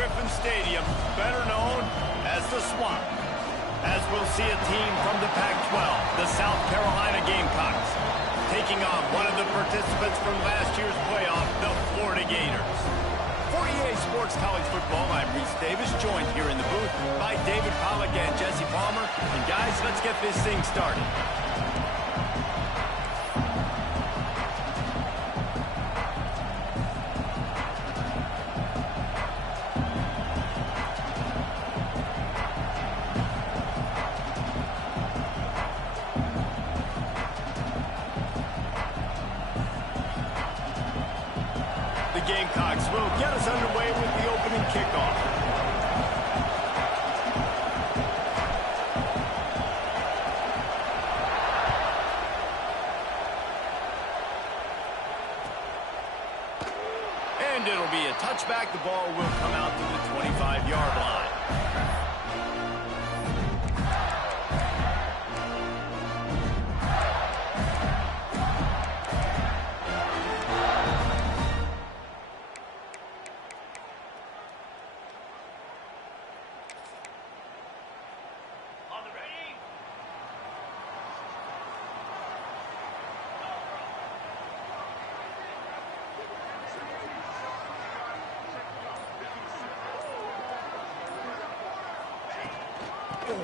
Griffin Stadium, better known as the Swamp, as we'll see a team from the Pac-12, the South Carolina Gamecocks, taking on one of the participants from last year's playoff, the Florida Gators. For EA Sports College Football, I'm Reese Davis, joined here in the booth by David Pollack and Jesse Palmer. And guys, let's get this thing started. The Gamecocks will get us underway with the opening kickoff. And it'll be a touchback. The ball will come out to the 25-yard line.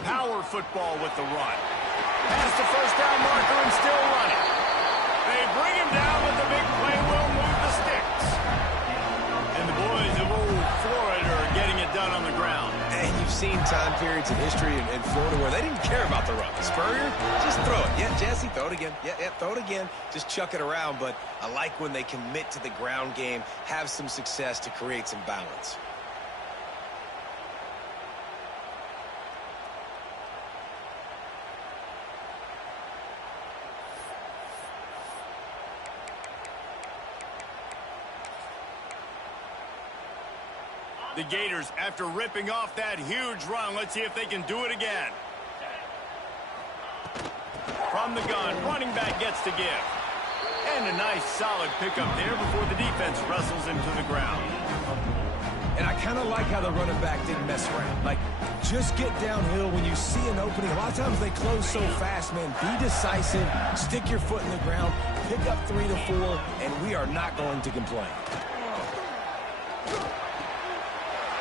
Power football with the run. Past the first down marker and still running. They bring him down, but the big play will move the sticks. And the boys of old Florida are getting it done on the ground. And you've seen time periods in history in Florida where they didn't care about the run. Spurrier, just throw it. Yeah, Jesse, throw it again. Yeah, throw it again. Just chuck it around. But I like when they commit to the ground game, have some success to create some balance. The Gators, after ripping off that huge run, let's see if they can do it again. From the gun, running back gets to give. And a nice solid pickup there before the defense wrestles him to the ground. And I kind of like how the running back didn't mess around. Like, just get downhill when you see an opening. A lot of times they close so fast, man. Be decisive, stick your foot in the ground, pick up 3 to 4, and we are not going to complain.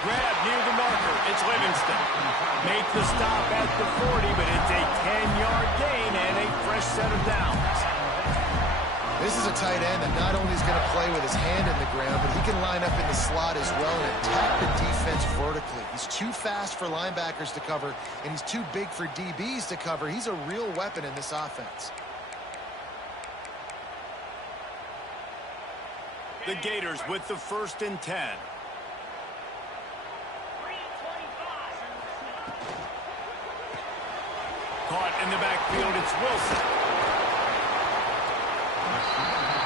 Grab near the marker. It's Livingston. Make the stop at the 40, but it's a 10-yard gain and a fresh set of downs. This is a tight end that not only is going to play with his hand in the ground, but he can line up in the slot as well and attack the defense vertically. He's too fast for linebackers to cover, and he's too big for DBs to cover. He's a real weapon in this offense. The Gators with the 1st and 10. Caught in the backfield, it's Wilson.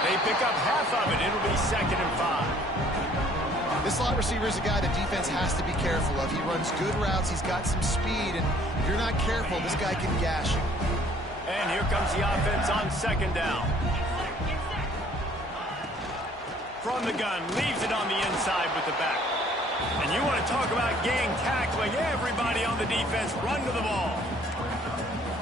They pick up half of it. It'll be 2nd and 5. This slot receiver is a guy the defense has to be careful of. He runs good routes. He's got some speed, and if you're not careful, this guy can gash you. And here comes the offense on 2nd down. From the gun, leaves it on the inside with the back. And you want to talk about gang tackling. Everybody on the defense run to the ball.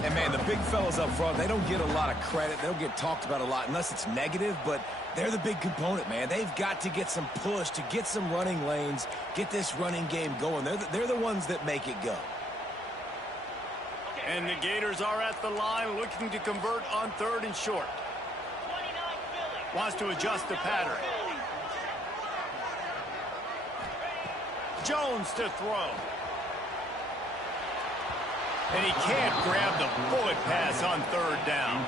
And, man, the big fellas up front, they don't get a lot of credit. They don't get talked about a lot unless it's negative, but they're the big component, man. They've got to get some push, to get some running lanes, get this running game going. They're the ones that make it go. And the Gators are at the line looking to convert on 3rd and short. Wants to adjust the pattern. Jones to throw. And he can't grab the bullet pass on 3rd down.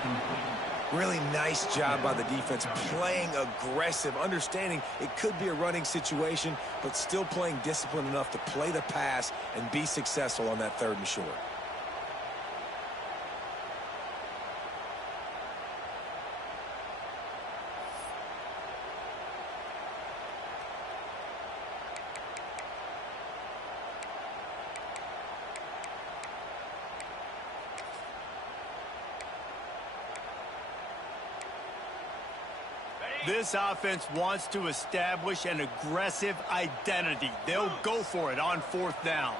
Really nice job by the defense, playing aggressive, understanding it could be a running situation, but still playing disciplined enough to play the pass and be successful on that 3rd and short. This offense wants to establish an aggressive identity. They'll go for it on 4th down.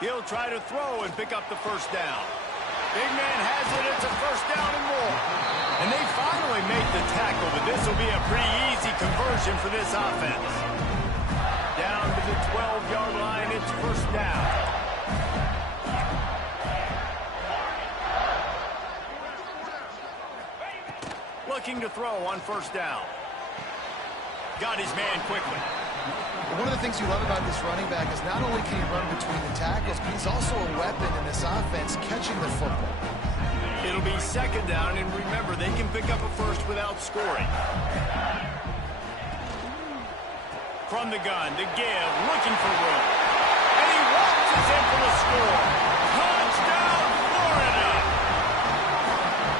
He'll try to throw and pick up the 1st down. Big man has it. It's a 1st down and more. And they finally make the tackle, but this will be a pretty easy conversion for this offense. Down to the 12-yard line, it's 1st down. Looking to throw on 1st down. Got his man quickly. One of the things you love about this running back is not only can he run between the tackles, but he's also a weapon in this offense catching the football. It'll be 2nd down, and remember, they can pick up a 1st without scoring. From the gun, the give, looking for room. And he walks in for the score. Touchdown, Florida!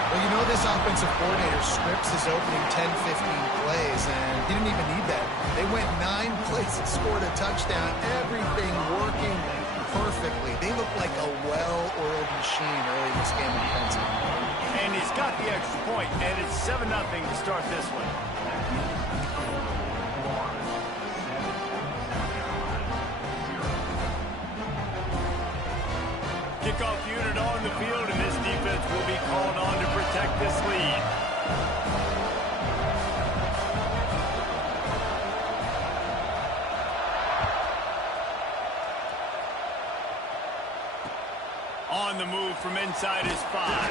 Well, you know this offensive coordinator scripts his opening 10, 15 plays, and he didn't even need that. They went 9 plays and scored a touchdown. Everything working perfectly. They look like a well-oiled machine early in this game defensively. And he's got the extra point, and it's 7-0 to start this one. Kickoff unit on the field, and this defense will be called on to protect this lead. On the move from inside his 5.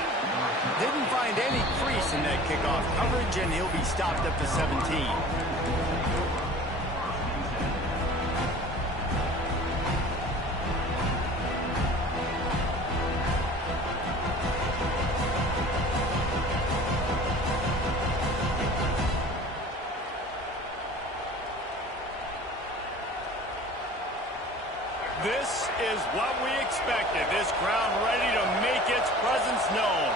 Didn't find any crease in that kickoff coverage, and he'll be stopped up to 17. This is what we expected. This crowd ready to make its presence known.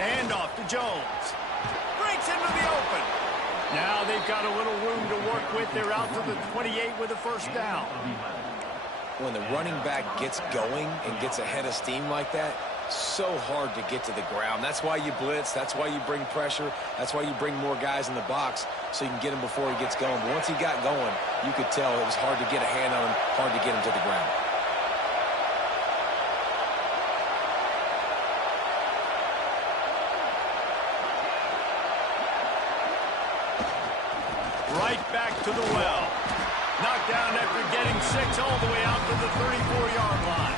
And off to Jones. Breaks into the open. Now they've got a little room to work with. They're out to the 28 with a 1st down. When the running back gets going and gets ahead of steam like that, so hard to get to the ground. That's why you blitz. That's why you bring pressure. That's why you bring more guys in the box so you can get him before he gets going. But once he got going, you could tell it was hard to get a hand on him, hard to get him to the ground. Right back to the well. Knocked down after getting 6 all the way out to the 34-yard line.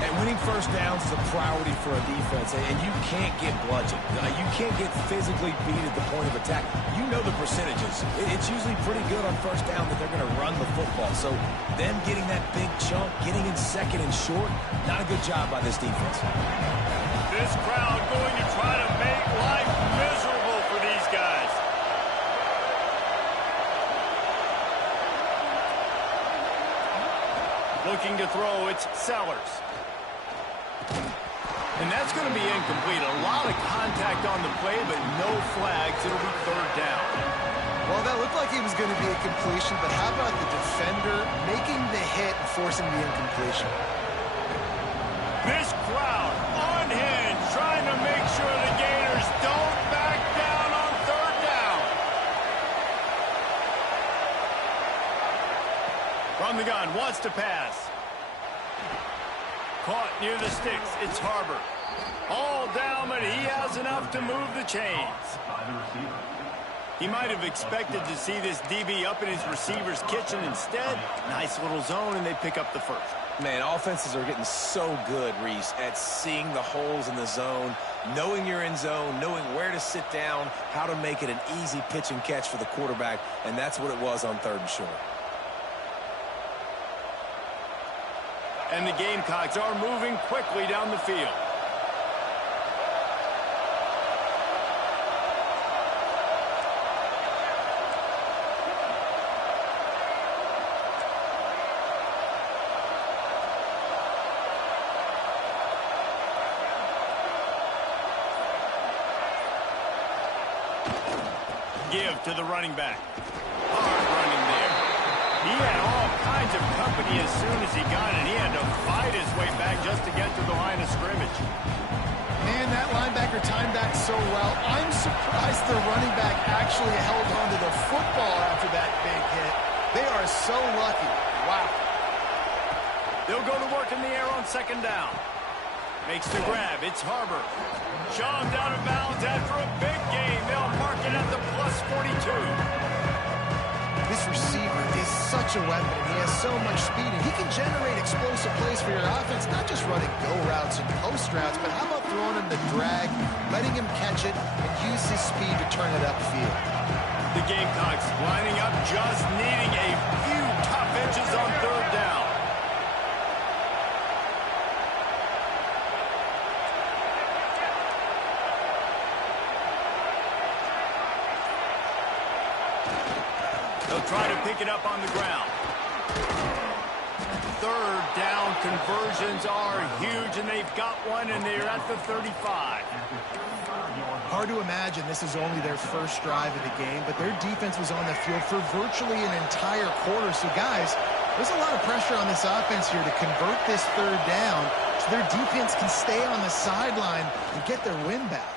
And winning 1st downs is a priority for a defense, and you can't get bludgeoned. You can't get physically beat at the point of attack. You know the percentages. It's usually pretty good on 1st down that they're going to run the football. So them getting that big chunk, getting in 2nd and short, not a good job by this defense. This crowd going to try to make life miserable for these guys. Looking to throw, it's Sellers. And that's going to be incomplete. A lot of contact on the play, but no flags. It'll be 3rd down. Well, that looked like it was going to be a completion, but how about the defender making the hit and forcing the incompletion? This crowd unhinged, trying to make sure the Gators don't back down on 3rd down. From the gun, wants to pass. Caught near the sticks. It's Harbor. All down, but he has enough to move the chains. He might have expected to see this DB up in his receiver's kitchen. Instead, nice little zone, and they pick up the 1st. Man, offenses are getting so good, Reese, at seeing the holes in the zone, knowing you're in zone, knowing where to sit down, how to make it an easy pitch and catch for the quarterback, and that's what it was on 3rd and short. And the Gamecocks are moving quickly down the field. give to the running back. Hard running there. He had all kinds of company as soon as he got it. He had to fight his way back just to get to the line of scrimmage. Man, that linebacker timed that so well. I'm surprised the running back actually held onto the football after that big hit. They are so lucky. Wow. They'll go to work in the air on second down. Makes the grab. It's Harbor. Shoved out of bounds after a big gain. They'll mark it at the plus 42. This receiver is such a weapon, and he has so much speed, and he can generate explosive plays for your offense, not just running go routes and post routes, but how about throwing him the drag, letting him catch it, and use his speed to turn it upfield. The Gamecocks lining up, just needing a few tough inches on third down. They'll try to pick it up on the ground. Third down conversions are huge, and they've got one, and they're at the 35. Hard to imagine this is only their first drive of the game, but their defense was on the field for virtually an entire quarter. So, guys, there's a lot of pressure on this offense here to convert this third down so their defense can stay on the sideline and get their win back.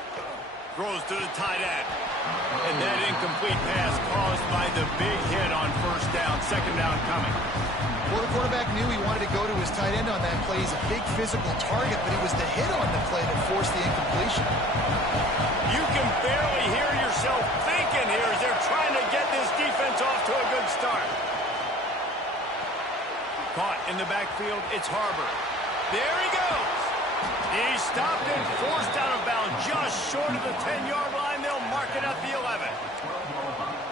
Throws to the tight end. And that incomplete pass caused by the big hit on first down. Second down coming. Well, the quarterback knew he wanted to go to his tight end on that play. He's a big physical target, but it was the hit on the play that forced the incompletion. You can barely hear yourself thinking here as they're trying to get this defense off to a good start. Caught in the backfield, it's Harbor. There he goes. He stopped and forced out of bounds just short of the 10-yard line. They'll mark it at the 11.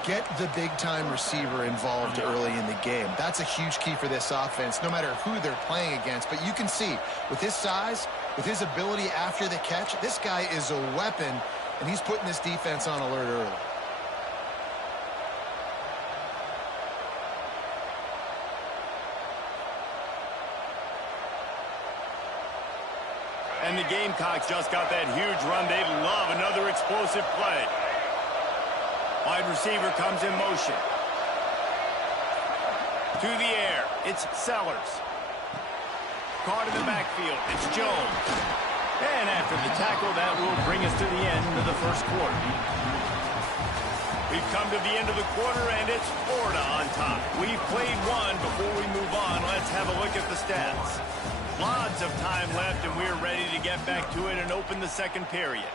Get the big-time receiver involved early in the game. That's a huge key for this offense, no matter who they're playing against. But you can see, with his size, with his ability after the catch, this guy is a weapon, and he's putting this defense on alert early. And the Gamecocks just got that huge run. They love another explosive play. Wide receiver comes in motion. To the air. It's Sellers. Caught in the backfield. It's Jones. And after the tackle, that will bring us to the end of the first quarter. We've come to the end of the quarter, and it's Florida on top. We've played one. Before we move on, let's have a look at the stats. Lots of time left, and we're ready to get back to it and open the second period.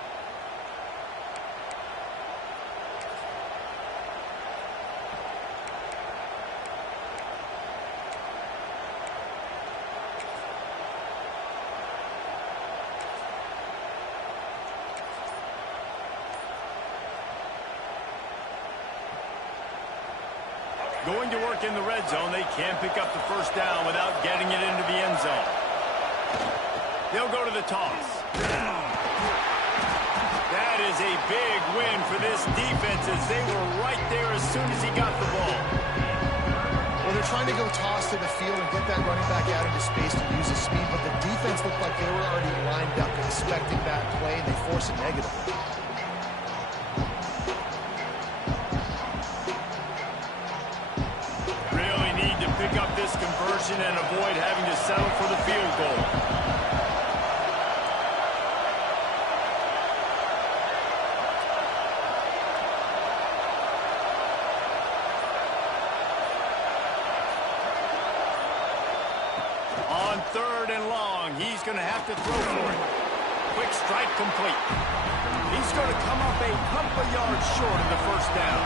Going to work in the red zone, they can't pick up the first down without getting it into the end zone. They'll go to the toss. That is a big win for this defense as they were right there as soon as he got the ball. Well, they're trying to go toss to the field and get that running back out into space to use his speed, but the defense looked like they were already lined up expecting that play, and they force it negatively. Really need to pick up this conversion and avoid having to settle for the field goal. On third and long, he's going to have to throw for it. Quick strike complete. He's going to come up a couple of yards short of the first down.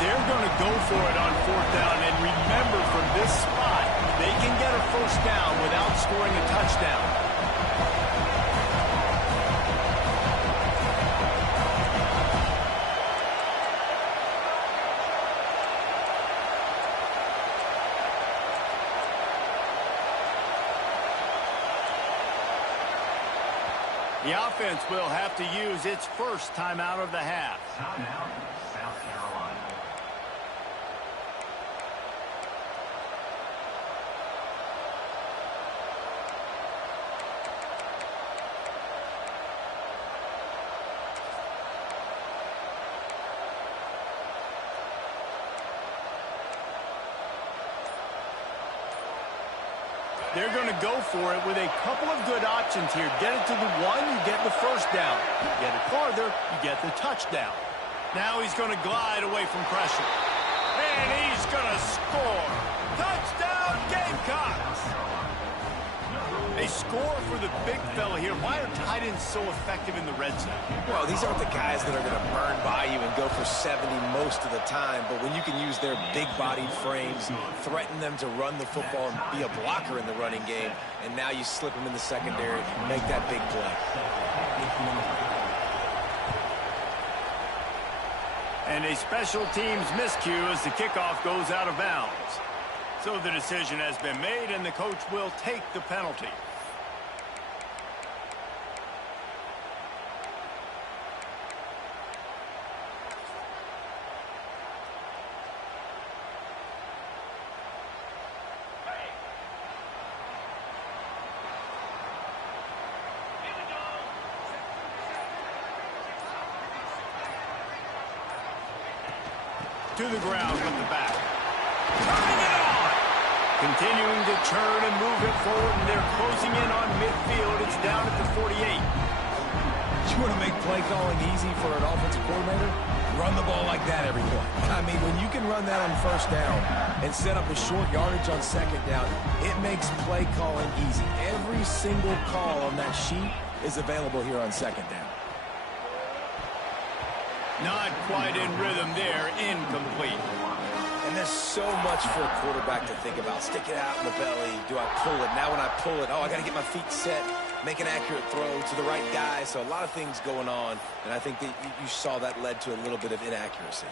They're going to go for it on fourth down, and remember, from this spot, they can get a first down without scoring a touchdown. The offense will have to use its first timeout of the half. Timeout, South Carolina. They're going to go for it with a couple of good options here. Get it to the one, you get the first down. Get it farther, you get the touchdown. Now he's going to glide away from pressure. And he's going to score. Touchdown, Gamecocks! A score for the big fella here. Why are tight ends so effective in the red zone? Well, these aren't the guys that are going to burn by you and go for 70 most of the time, but when you can use their big-bodied frames, threaten them to run the football and be a blocker in the running game, and now you slip them in the secondary, make that big play. And a special teams miscue as the kickoff goes out of bounds. So the decision has been made, and the coach will take the penalty. To the ground with the back. Turning it on! Continuing to turn and move it forward, and they're closing in on midfield. It's down at the 48. You want to make play calling easy for an offensive coordinator? Run the ball like that every play. I mean, when you can run that on first down and set up a short yardage on second down, it makes play calling easy. Every single call on that sheet is available here on second down. Not quite in rhythm there, incomplete. And there's so much for a quarterback to think about. Stick it out in the belly. Do I pull it? Now when I pull it, oh, I got to get my feet set, make an accurate throw to the right guy. So a lot of things going on, and I think that you saw that led to a little bit of inaccuracy.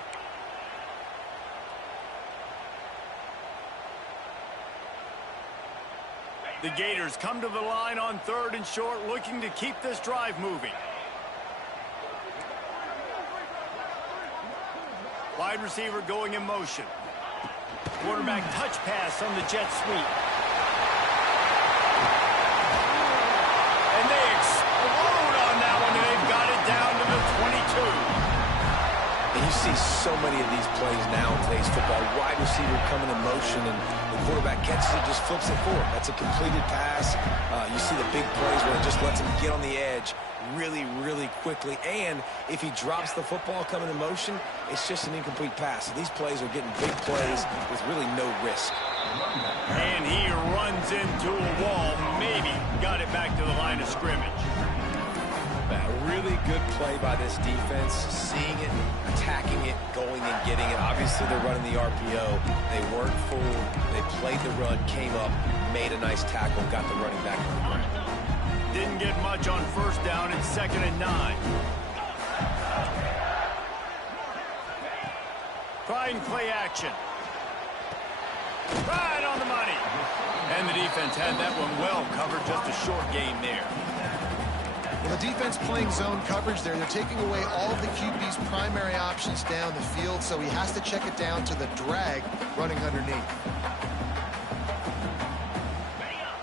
The Gators come to the line on 3rd and short, looking to keep this drive moving. Wide receiver going in motion. Quarterback touch pass on the jet sweep. And they explode on that one, and they've got it down to the 22. And you see so many of these plays now in today's football. Wide receiver coming in motion, and the quarterback catches it, just flips it forward. That's a completed pass. You see the big plays where it just lets him get on the edge really, really quickly. And if he drops the football coming in motion, it's just an incomplete pass. So these plays are getting big plays with really no risk. And he runs into a wall. Maybe got it back to the line of scrimmage. A really good play by this defense, seeing it, attacking it, going and getting it. Obviously, they're running the RPO. They weren't fooled. They played the run, came up, made a nice tackle, got the running back on the ground. Didn't get much on first down. It's 2nd and 9. Trying play action. Right on the money. And the defense had that one well covered. Just a short gain there. Well, the defense playing zone coverage there. They're taking away all of the QB's primary options down the field, so he has to check it down to the drag running underneath.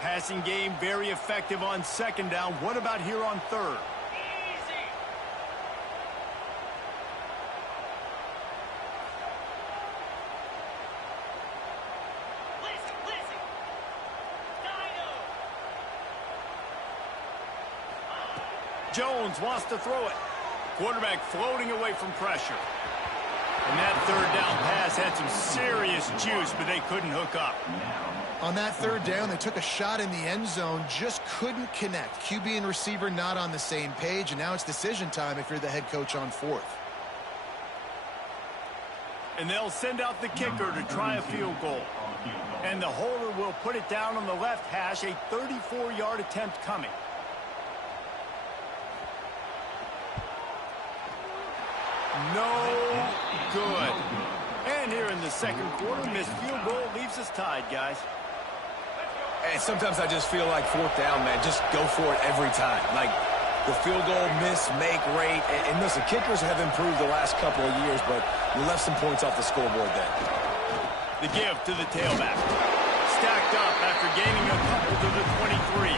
Passing game very effective on 2nd down. What about here on 3rd? Jones wants to throw it. Quarterback floating away from pressure. And that 3rd down pass had some serious juice, but they couldn't hook up. On that 3rd down, they took a shot in the end zone, just couldn't connect. QB and receiver not on the same page, and now it's decision time if you're the head coach on 4th. And they'll send out the kicker to try a field goal. And the holder will put it down on the left hash, a 34-yard attempt coming. No good. And here in the 2nd quarter, missed field goal leaves us tied, guys. And sometimes I just feel like 4th down, man, just go for it every time. Like the field goal miss, make rate. And listen, kickers have improved the last couple of years, but you left some points off the scoreboard there. The give to the tailback. Stacked up after gaining a couple to the 23.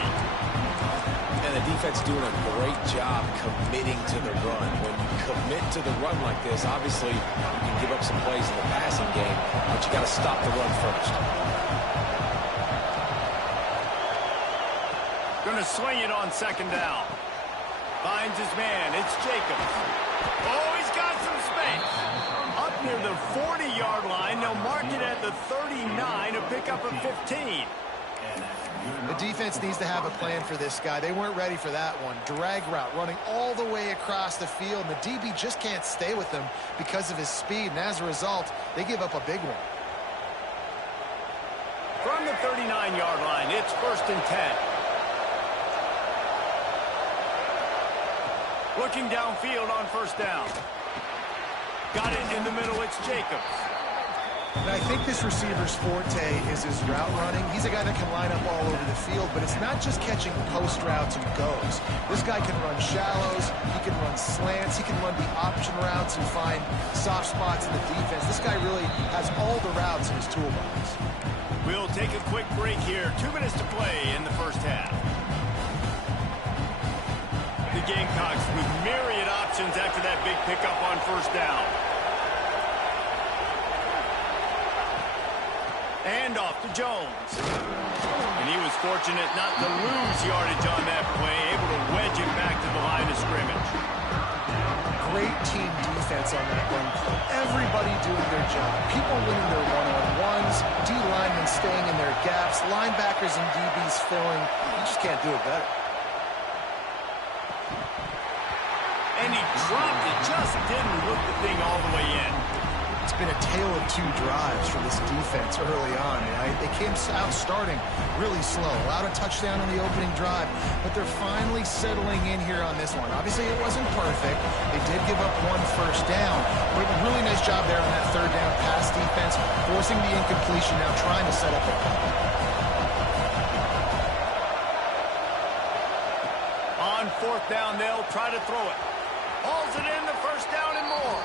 And the defense doing a great job committing to the run. When you commit to the run like this, obviously you can give up some plays in the passing game, but you got to stop the run first. Going to swing it on second down. Finds his man. It's Jacobs. Oh, he's got some space. Up near the 40-yard line. They'll mark it at the 39, a pickup of 15. The defense needs to have a plan for this guy. They weren't ready for that one. Drag route running all the way across the field, and the DB just can't stay with him because of his speed, and as a result, they give up a big one. From the 39-yard line, it's 1st and 10. Looking downfield on 1st down. Got it in the middle, it's Jacobs. And I think this receiver's forte is his route running. He's a guy that can line up all over the field, but it's not just catching post routes and goes. This guy can run shallows, he can run slants, he can run the option routes and find soft spots in the defense. This guy really has all the routes in his toolbox. We'll take a quick break here. 2 minutes to play in the first half. The Gamecocks with myriad options after that big pickup on 1st down. Handoff to Jones. And he was fortunate not to lose yardage on that play, able to wedge it back to the line of scrimmage. Great team defense on that run play. Everybody doing their job. People winning their one-on-ones, D linemen staying in their gaps, linebackers and DBs filling. You just can't do it better. And he dropped it, just didn't look the thing all the way in. It's been a tale of 2 drives for this defense early on. They came out starting really slow, allowed a touchdown on the opening drive, but they're finally settling in here on this one. Obviously, it wasn't perfect. They did give up 1 first down, but a really nice job there on that 3rd down pass defense, forcing the incompletion, now trying to set up a punt. On 4th down, they'll try to throw it. Hauls it in, the 1st down and more.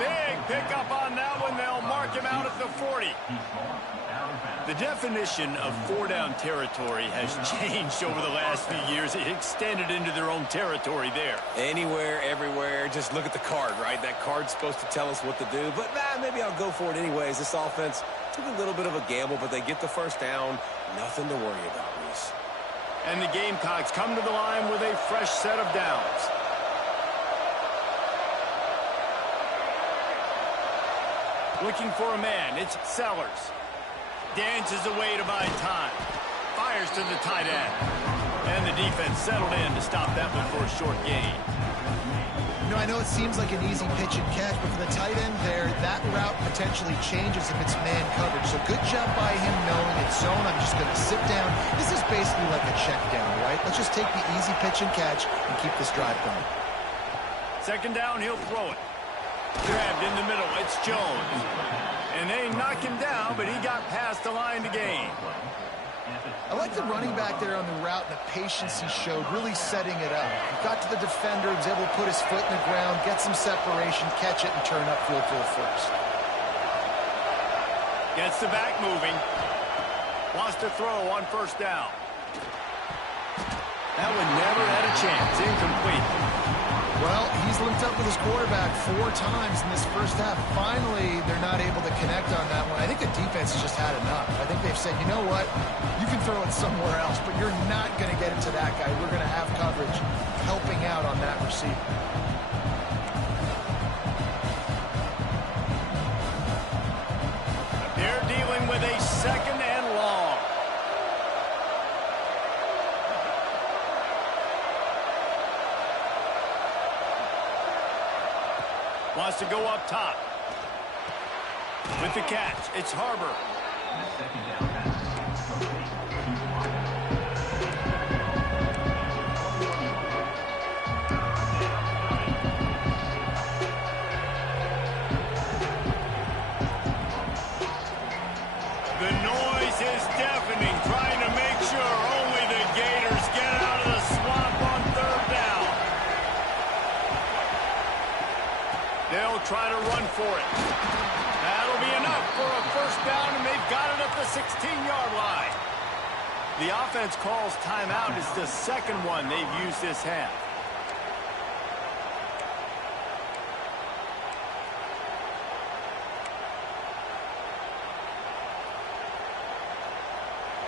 Big pickup on that one. They'll mark him out at the 40. The definition of 4-down territory has changed over the last few years. It extended into their own territory there. Anywhere, everywhere, just look at the card, right? That card's supposed to tell us what to do, but maybe I'll go for it anyways. This offense took a little bit of a gamble, but they get the 1st down. Nothing to worry about, Reese. And the Gamecocks come to the line with a fresh set of downs. Looking for a man, it's Sellers. Dances away to buy time. Fires to the tight end. And the defense settled in to stop that one for a short gain. You know, I know it seems like an easy pitch and catch, but for the tight end there, that route potentially changes if it's man coverage. So good job by him knowing it's zone. I'm just going to sit down. This is basically like a check down, right? Let's just take the easy pitch and catch and keep this drive going. 2nd down, he'll throw it. Grabbed in the middle, it's Jones. And they knock him down, but he got past the line to gain. I like the running back there on the route and the patience he showed, really setting it up. He got to the defender, he was able to put his foot in the ground, get some separation, catch it, and turn upfield for the 1st. Gets the back moving. Wants to throw on 1st down. That one never had a chance. Incomplete. Well, he's linked up with his quarterback 4 times in this first half. Finally, they're not able to connect on that one. I think the defense has just had enough. I think they've said, you know what, you can throw it somewhere else, but you're not going to get it to that guy. We're going to have coverage helping out on that receiver. They're dealing with a 2nd and long. Wants to go up top. With the catch, it's Harbor. The noise is deafening, trying to make sure only the Gators get out of the swamp on 3rd down. They'll try to run for it. That'll be enough for a 1st down, and they've got it at the 16-yard line. The offense calls timeout. It's the 2nd one they've used this half.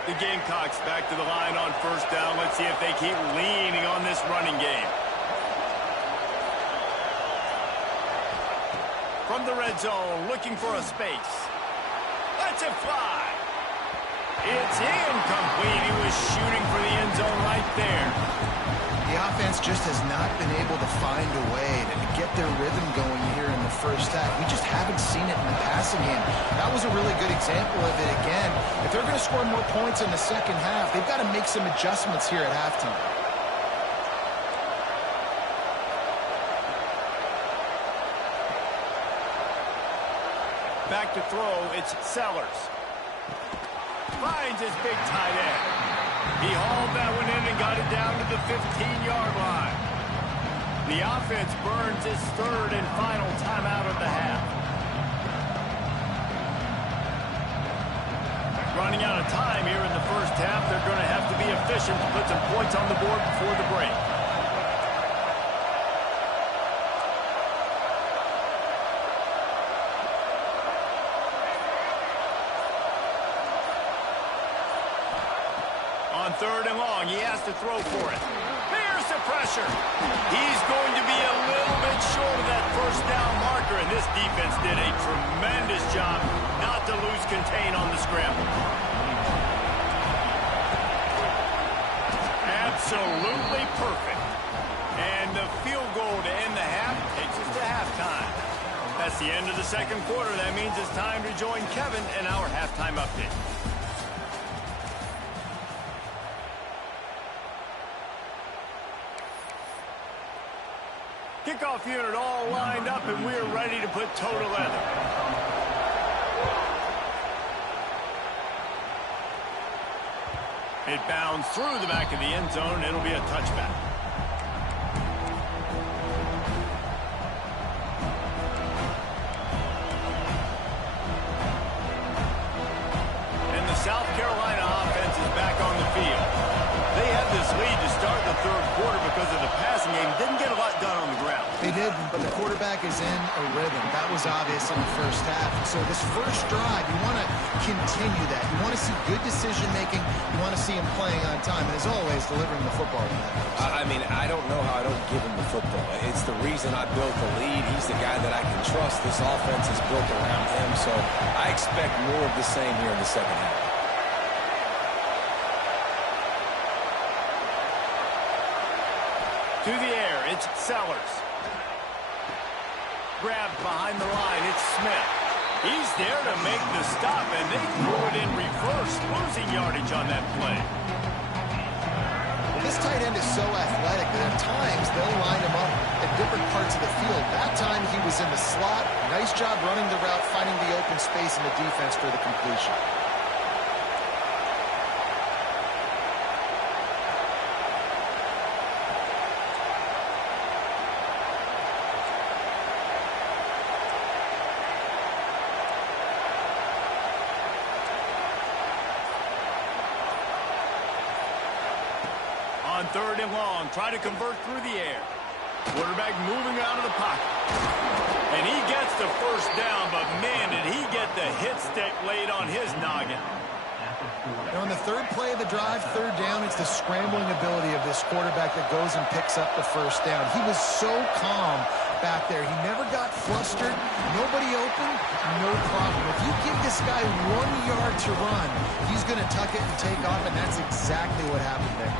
The Gamecocks back to the line on first down. Let's see if they keep leaning on this running game. From the red zone, looking for a space. Lets it fly. It's incomplete. He was shooting for the end zone right there. The offense just has not been able to find a way to get their rhythm going here in the first half. We just haven't seen it in the passing game. That was a really good example of it again. If they're going to score more points in the second half, they've got to make some adjustments here at halftime. Back to throw, it's Sellers. Finds his big tight end. He hauled that one in and got it down to the 15-yard line. The offense burns its third and final timeout of the half. Running out of time here in the first half. They're going to have to be efficient to put some points on the board before the break. On third and long, he has to throw for it. There's the pressure. He's going to be a little bit short of that first down marker, and this defense did a tremendous job not to lose contain on the scramble. Absolutely perfect. And the field goal to end the half takes us to halftime. That's the end of the second quarter. That means it's time to join Kevin in our halftime update. Kickoff unit all lined up, and we're ready to put toe to leather. It bounds through the back of the end zone. It'll be a touchback. And the South Carolina offense is back on the field. They had this lead to start the third quarter because of the passing game. Didn't get a lot done on the ground. They did, but the quarterback is in a rhythm. That was obvious in the first half. So this first drive, you want to continue that. You want to see good decision-making. You want to see him playing on time. And as always, delivering the football. I mean, I don't know how I don't give him the football. It's the reason I built the lead. He's the guy that I can trust. This offense is built around him. So I expect more of the same here in the second half. To the air, it's Sellers. Grabbed behind the line, it's Smith. He's there to make the stop, and they threw it in reverse, losing yardage on that play. Well, this tight end is so athletic that at times they'll line him up at different parts of the field. That time he was in the slot. Nice job running the route, finding the open space in the defense for the completion. On third and long, try to convert through the air. Quarterback moving out of the pocket. And he gets the first down, but man, did he get the hit stick laid on his noggin. And on the third play of the drive, third down, it's the scrambling ability of this quarterback that goes and picks up the first down. He was so calm back there. He never got flustered. Nobody open, no problem. If you give this guy 1 yard to run, he's going to tuck it and take off, and that's exactly what happened there.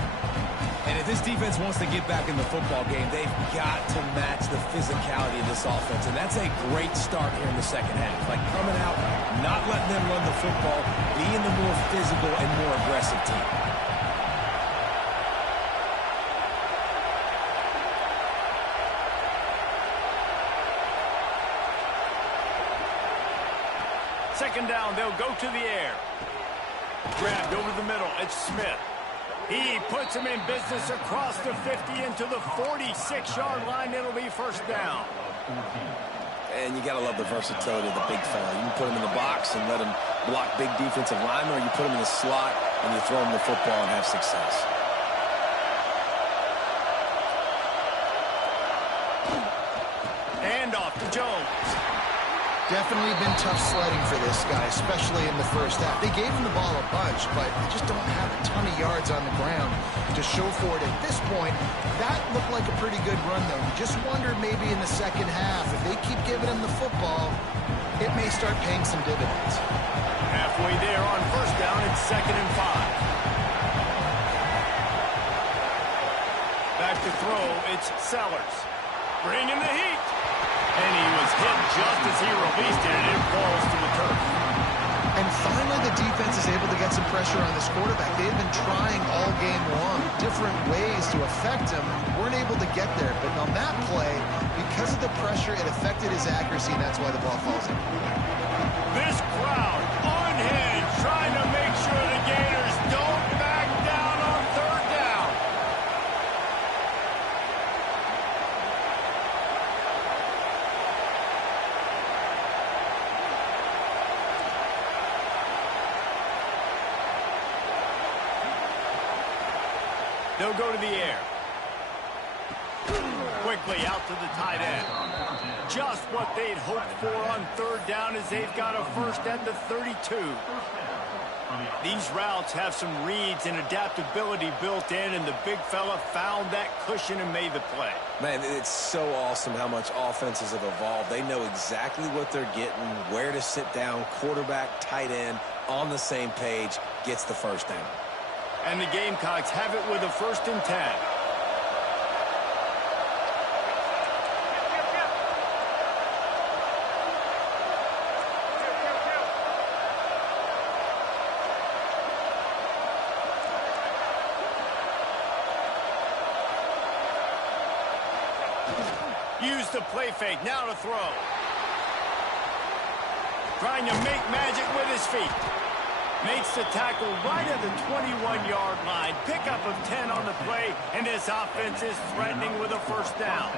And if this defense wants to get back in the football game, they've got to match the physicality of this offense. And that's a great start here in the second half. Like coming out, not letting them run the football, being the more physical and more aggressive team. Second down, they'll go to the air. Grabbed over the middle, it's Smith. He puts him in business across the 50 into the 46-yard line. It'll be first down. And you got to love the versatility of the big fella. You can put him in the box and let him block big defensive linemen, or you put him in the slot and you throw him the football and have success. And off to Jones. Definitely been tough sledding for this guy, especially in the first half. They gave him the ball a bunch, but they just don't have a ton of yards on the ground to show for it at this point. That looked like a pretty good run, though. You just wonder maybe in the second half, if they keep giving him the football, it may start paying some dividends. Halfway there on first down, it's 2nd and 5. Back to throw, it's Sellers. Bringing the heat. And he was hit just as he released it, and it falls to the turf. And finally, the defense is able to get some pressure on this quarterback. They had been trying all game long, different ways to affect him. Weren't able to get there. But on that play, because of the pressure, it affected his accuracy, and that's why the ball falls in. This crowd, unhinged, trying to make sure the Gators don't back down on 3rd down. They'll go to the air. Quickly out to the tight end. Just what they'd hoped for on 3rd down as they've got a first at the 32. These routes have some reads and adaptability built in, and the big fella found that cushion and made the play. Man, it's so awesome how much offenses have evolved. They know exactly what they're getting, where to sit down, quarterback, tight end, on the same page, gets the first down. And the Gamecocks have it with a 1st and 10. Use the play fake, now to throw. Trying to make magic with his feet. Makes the tackle right at the 21-yard line. Pickup of 10 on the play, and this offense is threatening with a first down.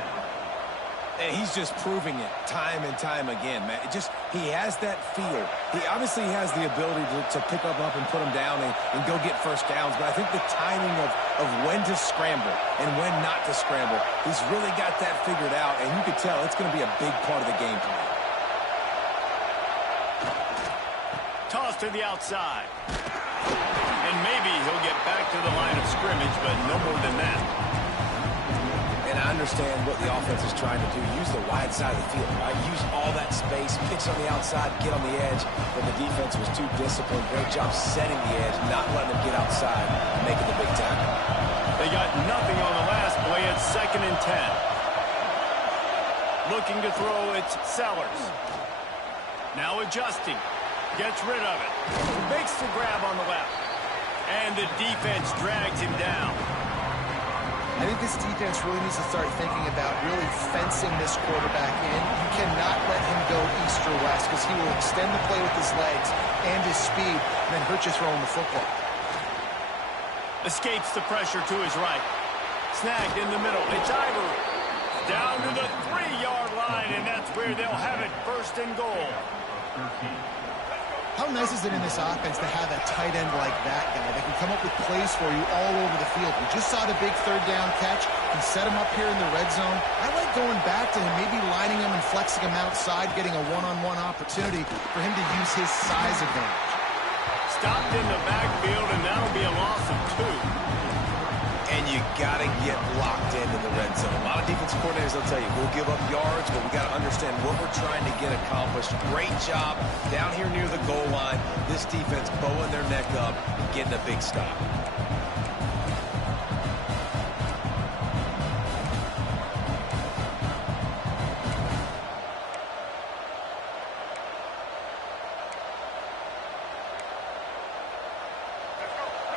And he's just proving it time and time again, man. He has that feel. He obviously has the ability to pick up and put him down and go get first downs, but I think the timing of when to scramble and when not to scramble, he's really got that figured out, and you can tell it's going to be a big part of the game plan. Toss to the outside. And maybe he'll get back to the line of scrimmage, but no more than that. And I understand what the offense is trying to do. Use the wide side of the field, right? Use all that space, pitch on the outside, get on the edge. But the defense was too disciplined. Great job setting the edge, not letting them get outside, making the big tackle. They got nothing on the last play. It's 2nd and 10. Looking to throw, it's Sellers. Now adjusting. Gets rid of it. Makes the grab on the left. And the defense drags him down. I think this defense really needs to start thinking about really fencing this quarterback in. You cannot let him go east or west because he will extend the play with his legs and his speed and then hurt you throwing the football. Escapes the pressure to his right. Snagged in the middle. It's Ivory. Down to the 3-yard line, and that's where they'll have it, 1st and goal. How nice is it in this offense to have a tight end like that guy that can come up with plays for you all over the field? We just saw the big 3rd down catch. He set him up here in the red zone. I like going back to him, maybe lining him and flexing him outside, getting a one-on-one opportunity for him to use his size advantage. Stopped in the backfield, and that'll be a loss of 2. And you got to get locked into the red zone. A lot of defensive coordinators will tell you, we'll give up yards, but we got to understand what we're trying to get accomplished. Great job down here near the goal line. This defense bowing their neck up and getting a big stop.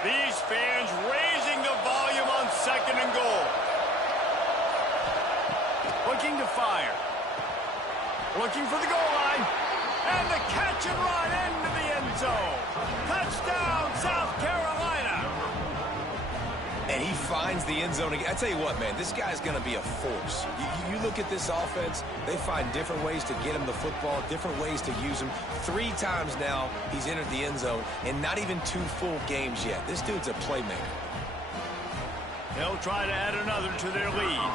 These fans raising the volume on 2nd and goal. Looking to fire. Looking for the goal line. And the catch and run into the end zone. Touchdown, South Carolina. And he finds the end zone again. I tell you what, man, this guy's going to be a force. You look at this offense, they find different ways to get him the football, different ways to use him. 3 times now he's entered the end zone, and not even 2 full games yet. This dude's a playmaker. They'll try to add another to their lead.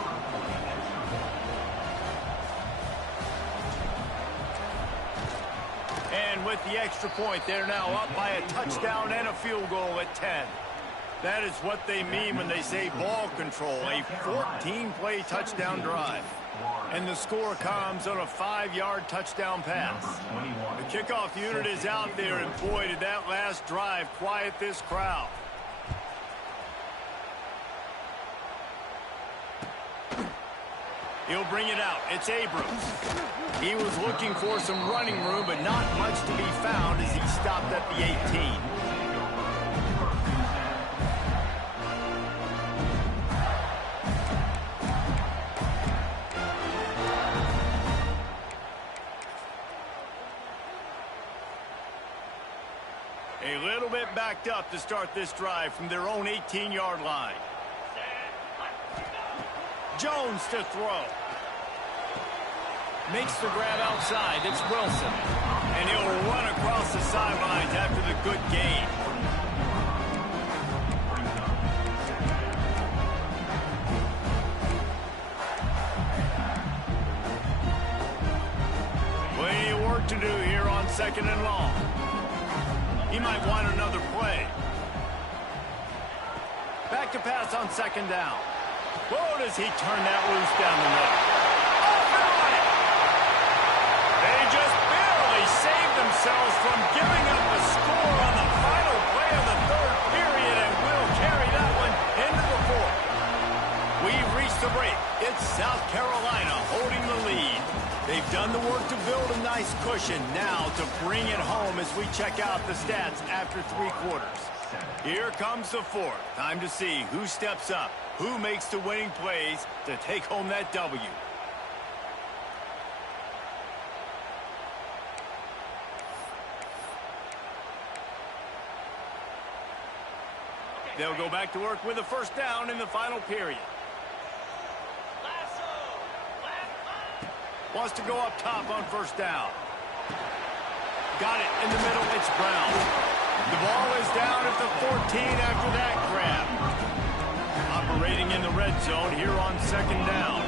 with the extra point. They're now up by a touchdown and a field goal at 10. That is what they mean when they say ball control, a 14-play touchdown drive. And the score comes on a 5-yard touchdown pass. The kickoff unit is out there, and boy, did that last drive quiet this crowd. He'll bring it out. It's Abrams. He was looking for some running room, but not much to be found as he stopped at the 18. A little bit backed up to start this drive from their own 18-yard line. Jones to throw. Makes the grab outside. It's Wilson. And he'll run across the sidelines after the good gain. Plenty of work to do here on 2nd and long. He might want another play. Back to pass on 2nd down. Whoa, does he turn that loose down the middle? Off and running! They just barely saved themselves from giving up a score on the final play of the 3rd period, and will carry that one into the 4th. We've reached the break. It's South Carolina holding the lead. They've done the work to build a nice cushion. Now to bring it home as we check out the stats after 3 quarters. Here comes the 4th. Time to see who steps up, who makes the winning plays to take home that W. They'll go back to work with a 1st down in the final period. Wants to go up top on 1st down. Got it in the middle. It's Brown. The ball is down at the 14 after that grab. Operating in the red zone here on 2nd down.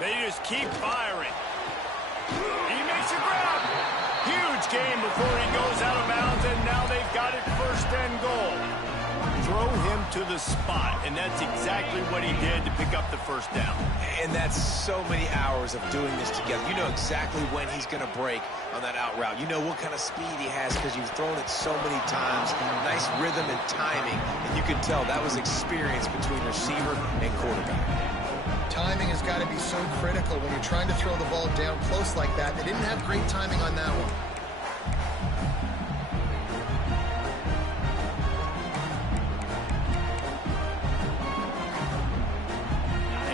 They just keep firing. He makes a grab. Huge gain before he goes out of bounds, and now they've got it 1st and goal. Throw him to the spot, and that's exactly what he did to pick up the 1st down. And that's so many hours of doing this together. You know exactly when he's going to break on that out route. You know what kind of speed he has because you've thrown it so many times. Nice rhythm and timing, and you can tell that was experience between receiver and quarterback. Timing has got to be so critical when you're trying to throw the ball down close like that. They didn't have great timing on that one.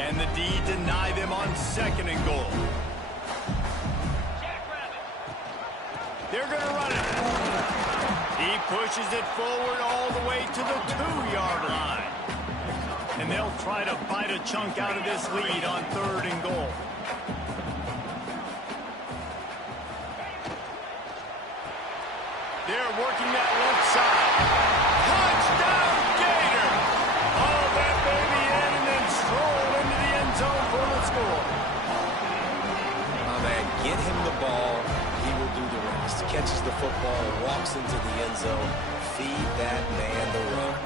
And the D deny them on 2nd and goal. They're going to run it. He pushes it forward all the way to the 2-yard line. And they'll try to bite a chunk out of this lead on 3rd and goal. They're working that left side. Touchdown, Gator! All that baby in and then stroll into the end zone for the score. Oh, man, get him the ball. He will do the rest. Catches the football, walks into the end zone. Feed that man the run.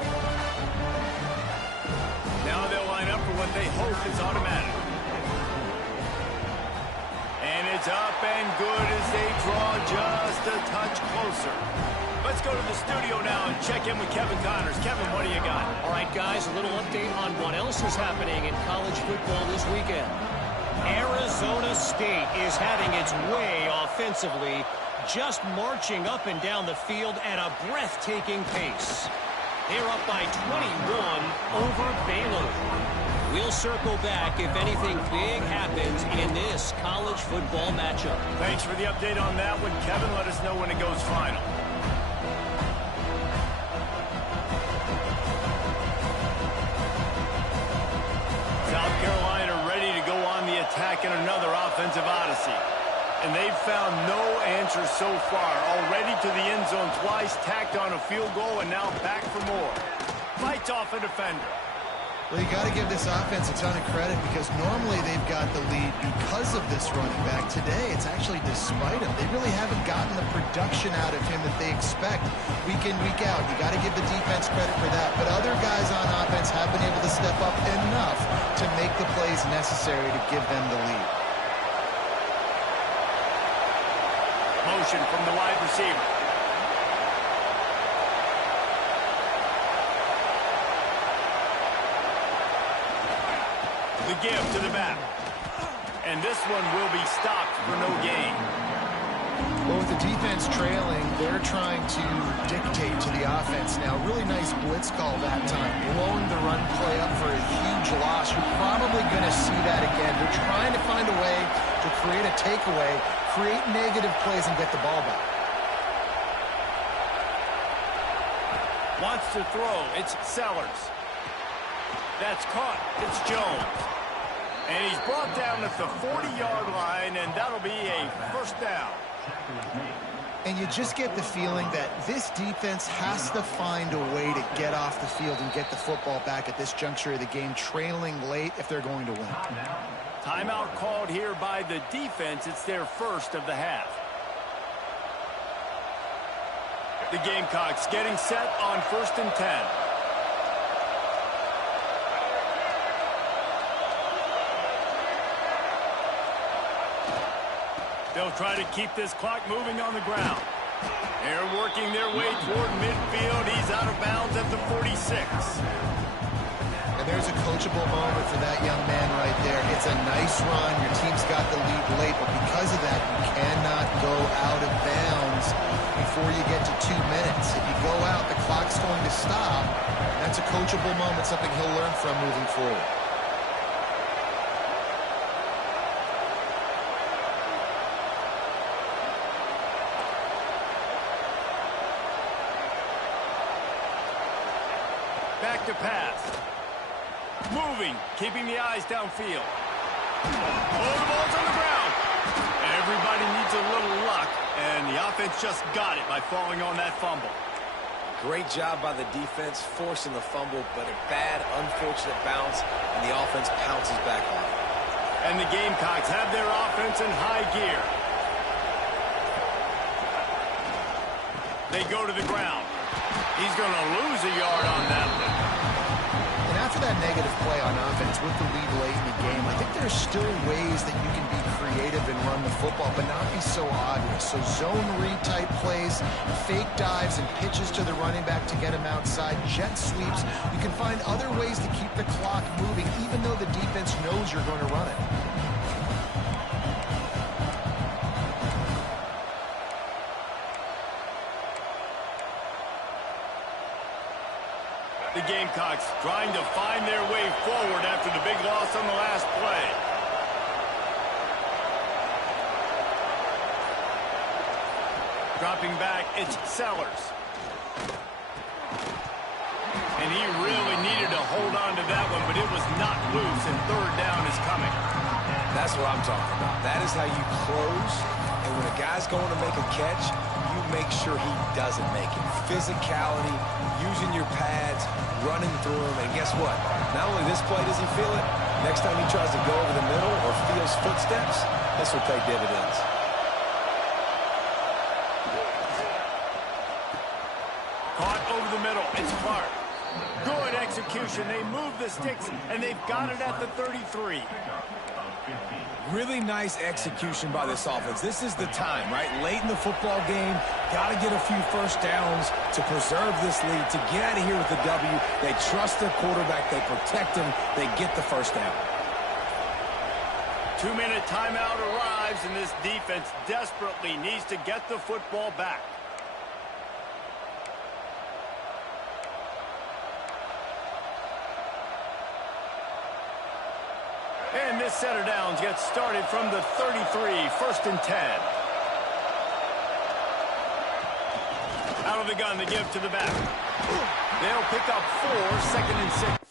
Now they'll line up for what they hope is automatic. And it's up and good as they draw just a touch closer. Let's go to the studio now and check in with Kevin Connors. Kevin, what do you got? All right, guys, a little update on what else is happening in college football this weekend. Arizona State is having its way offensively, just marching up and down the field at a breathtaking pace. They're up by 21 over Baylor. We'll circle back if anything big happens in this college football matchup. Thanks for the update on that one, Kevin. Let us know when it goes final. South Carolina ready to go on the attack in another offensive odyssey. And they've found no answer so far. Already to the end zone twice, tacked on a field goal, and now back for more. Fights off a defender. Well, you got to give this offense a ton of credit because normally they've got the lead because of this running back. Today, it's actually despite him. They really haven't gotten the production out of him that they expect week in, week out. You got to give the defense credit for that. But other guys on offense have been able to step up enough to make the plays necessary to give them the lead. Motion from the wide receiver. The give to the back. And this one will be stopped for no gain. Well, with the defense trailing, they're trying to dictate to the offense now. Really nice blitz call that time. Blowing the run play up for a huge loss. You're probably going to see that again. They're trying to find a way to create a takeaway, create negative plays, and get the ball back. Wants to throw. It's Sellers. That's caught. It's Jones. And he's brought down at the 40-yard line, and that'll be a first down. And you just get the feeling that this defense has to find a way to get off the field and get the football back at this juncture of the game, trailing late if they're going to win. Timeout called here by the defense. It's their first of the half. The Gamecocks getting set on 1st and 10. They'll try to keep this clock moving on the ground. They're working their way toward midfield. He's out of bounds at the 46. And there's a coachable moment for that young man right there. It's a nice run. Your team's got the lead late, but because of that, you cannot go out of bounds before you get to 2 minutes. If you go out, the clock's going to stop. That's a coachable moment, something he'll learn from moving forward. Back to pass. Moving, keeping the eyes downfield. Oh, the ball's on the ground. Everybody needs a little luck, and the offense just got it by falling on that fumble. Great job by the defense forcing the fumble, but a bad, unfortunate bounce, and the offense pounces back on it. And the Gamecocks have their offense in high gear. They go to the ground. He's going to lose a yard on that one. And after that negative play on offense with the lead late in the game, I think there's still ways that you can be creative and run the football, but not be so obvious. So zone read type plays, fake dives and pitches to the running back to get him outside, jet sweeps. You can find other ways to keep the clock moving, even though the defense knows you're going to run it. The Gamecocks trying to find their way forward after the big loss on the last play. Dropping back, it's Sellers. And he really needed to hold on to that one, but it was not loose, and 3rd down is coming. That's what I'm talking about. That is how you close, and when a guy's going to make a catch, you make sure he doesn't make it. Physicality, using your pads, running through him, and guess what? Not only this play does he feel it, next time he tries to go over the middle or feels footsteps, this will pay dividends. Caught over the middle, it's Clark. Good execution, they move the sticks, and they've got it at the 33. Really nice execution by this offense. This is the time, right? Late in the football game, got to get a few first downs to preserve this lead, to get out of here with the W. They trust their quarterback. They protect him. They get the first down. 2-minute timeout arrives, and this defense desperately needs to get the football back. And this set of downs gets started from the 33, 1st and 10. Out of the gun, the give to the back. They'll pick up 4, 2nd and 6.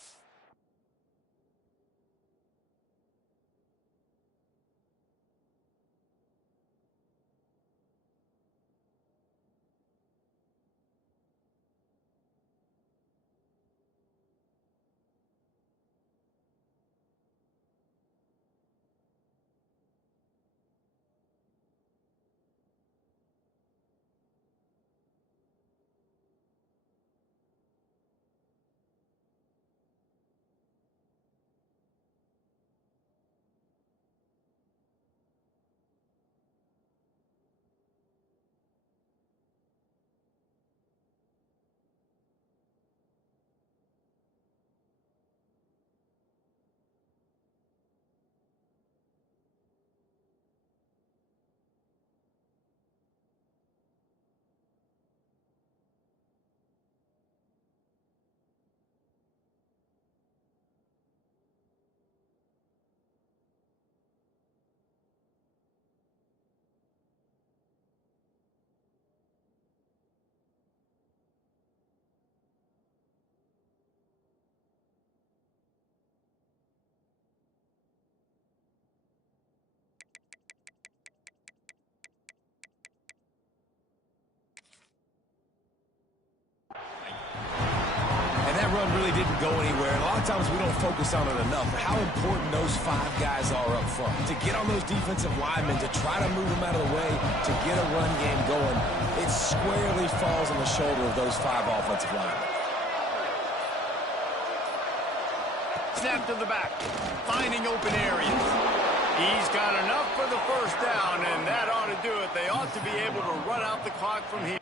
really didn't go anywhere, and a lot of times we don't focus on it enough, but how important those 5 guys are up front. To get on those defensive linemen, to try to move them out of the way, to get a run game going, it squarely falls on the shoulder of those 5 offensive linemen. Snap to the back, finding open areas. He's got enough for the first down, and that ought to do it. They ought to be able to run out the clock from here.